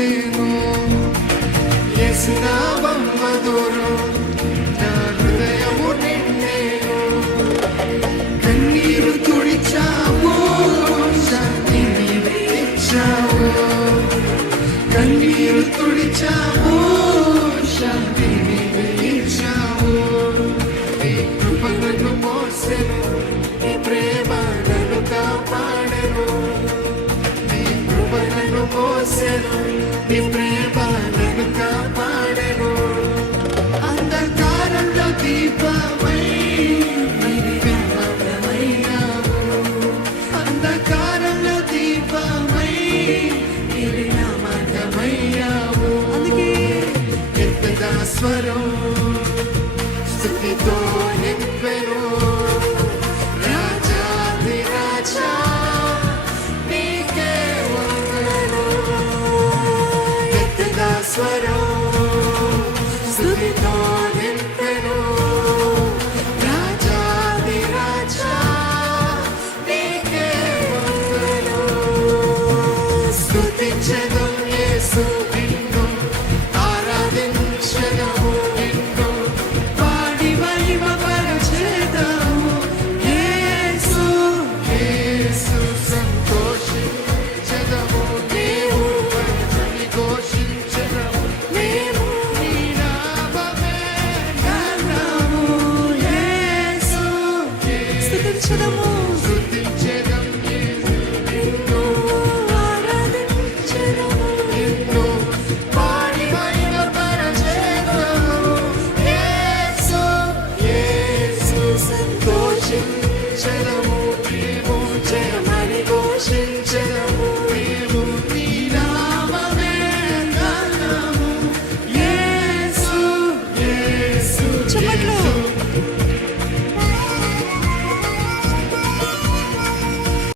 పలికేను యేసు నామం మధురం నా హృదయము నిండేను కన్నీరు తుడిచావు శాంతి నీవే ఇచ్చావు కన్నీరు తుడిచావు శాంతి నీవే ఇచ్చావు నీ కృప నన్ను మోసెను నీ ప్రేమ నన్ను కాపాడెను నీ కృప నన్ను మోసెను నీ ప్రేమ నన్ను కాపాడెను అంధకారంలో దీపమై నీవే మార్గమయ్యావు అంధకారంలో దీపమై నీవే నా మార్గమయ్యావు అందుకే ఎత్తగా స్వరం స్తుతితో నింపెను రాజాది రాజా నీకే వందనాలు ఎత్తగా స్వరం స్తుతితో నింపెను రాజాది రాజా నీకే వందనాలు స్తుతించెను